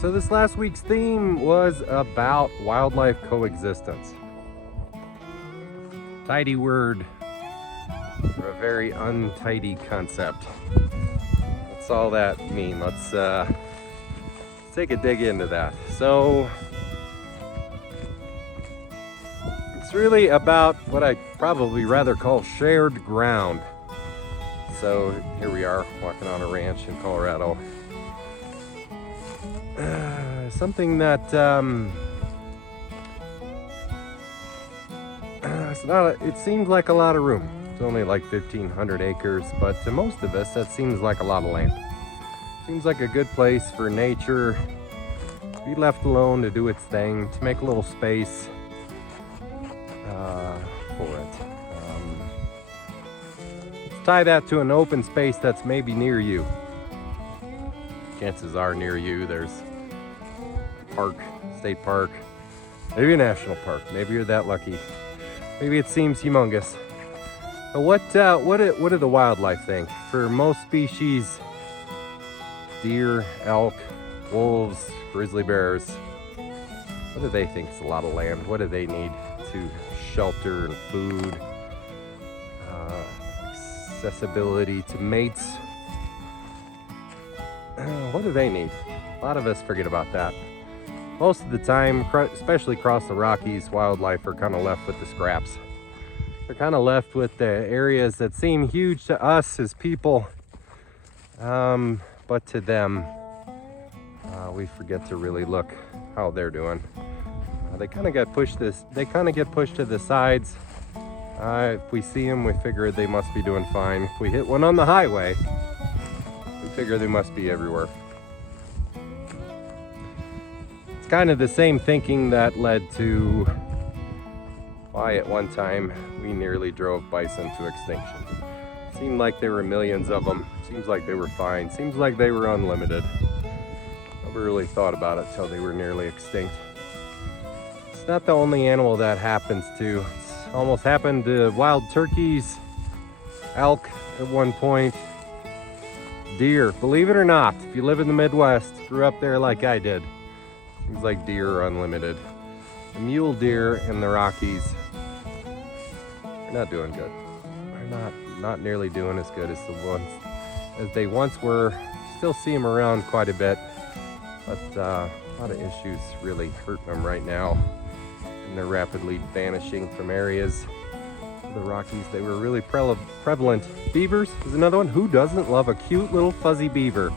So this last week's theme was about wildlife coexistence. Tidy word for a very untidy concept. What's all that mean? Let's take a dig into that. So it's really about what I probably rather call shared ground. So here we are walking on a ranch in Colorado. Something that it seems like a lot of room. It's only like 1,500 acres, but to most of us that seems like a lot of land. Seems like a good place for nature to be left alone to do its thing, to make a little space for it. Let's tie that to an open space that's maybe near you. Chances are near you there's a park, state park, maybe a national park. Maybe you're that lucky. Maybe it seems humongous. But what do the wildlife think? For most species, deer, elk, wolves, grizzly bears, what do they think is a lot of land? What do they need to shelter and food, accessibility to mates? What do they need? A lot of us forget about that. Most of the time, especially across the Rockies, wildlife are kind of left with the scraps. They're kind of left with the areas that seem huge to us as people, but to them, we forget to really look how they're doing. They kind of get pushed to the sides. If we see them, we figure they must be doing fine. If we hit one on the highway, we figure they must be everywhere. It's kind of the same thinking that led to why at one time we nearly drove bison to extinction. Seemed like there were millions of them. Seems like they were fine. Seems like they were unlimited. Never really thought about it till they were nearly extinct. It's not the only animal that happens to. It's almost happened to wild turkeys, elk at one point, deer. Believe it or not, if you live in the Midwest, grew up there like I did, seems like deer are unlimited. The mule deer in the Rockies, they're not doing good. They're not nearly doing as good as they once were. Still see them around quite a bit, but a lot of issues really hurting them right now, and they're rapidly vanishing from areas of the Rockies. They were really prevalent. Beavers is another one. Who doesn't love a cute little fuzzy beaver?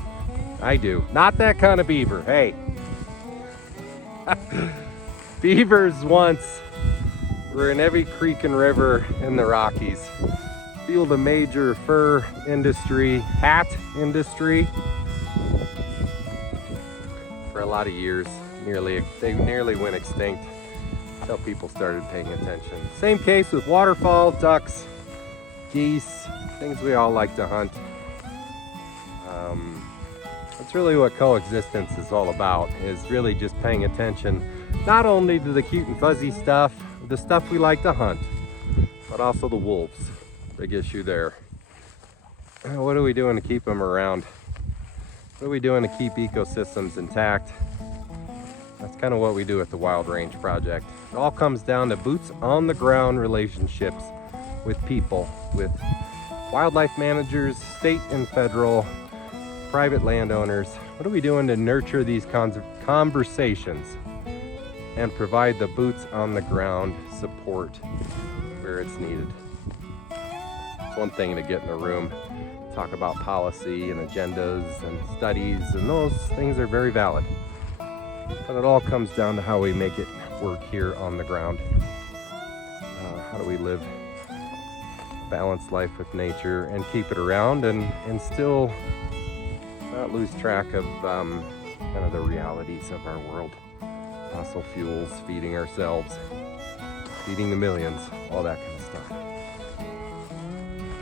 I do. Not that kind of beaver. Hey. Beavers once were in every creek and river in the Rockies. Fueled a major fur industry, hat industry for a lot of years. They nearly went extinct until people started paying attention. Same case with waterfowl, ducks, geese, things we all like to hunt. That's really what coexistence is all about, is really just paying attention not only to the cute and fuzzy stuff, the stuff we like to hunt, but also the wolves. Big issue there. What are we doing to keep them around? What are we doing to keep ecosystems intact? That's kind of what we do at the Wild Range Project. It all comes down to boots on the ground relationships with people, with wildlife managers, state and federal, private landowners. What are we doing to nurture these conversations and provide the boots on the ground support where it's needed? It's one thing to get in a room, talk about policy and agendas and studies, and those things are very valid. But it all comes down to how we make it work here on the ground. How do we live a balanced life with nature and keep it around and still not lose track of kind of the realities of our world. Fossil fuels, feeding ourselves, feeding the millions, all that kind of stuff.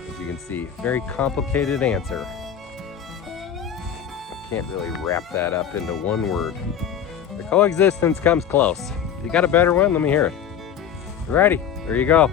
As you can see, very complicated answer. I can't really wrap that up into one word. The coexistence comes close. If you got a better one, let me hear it. Alrighty, there you go.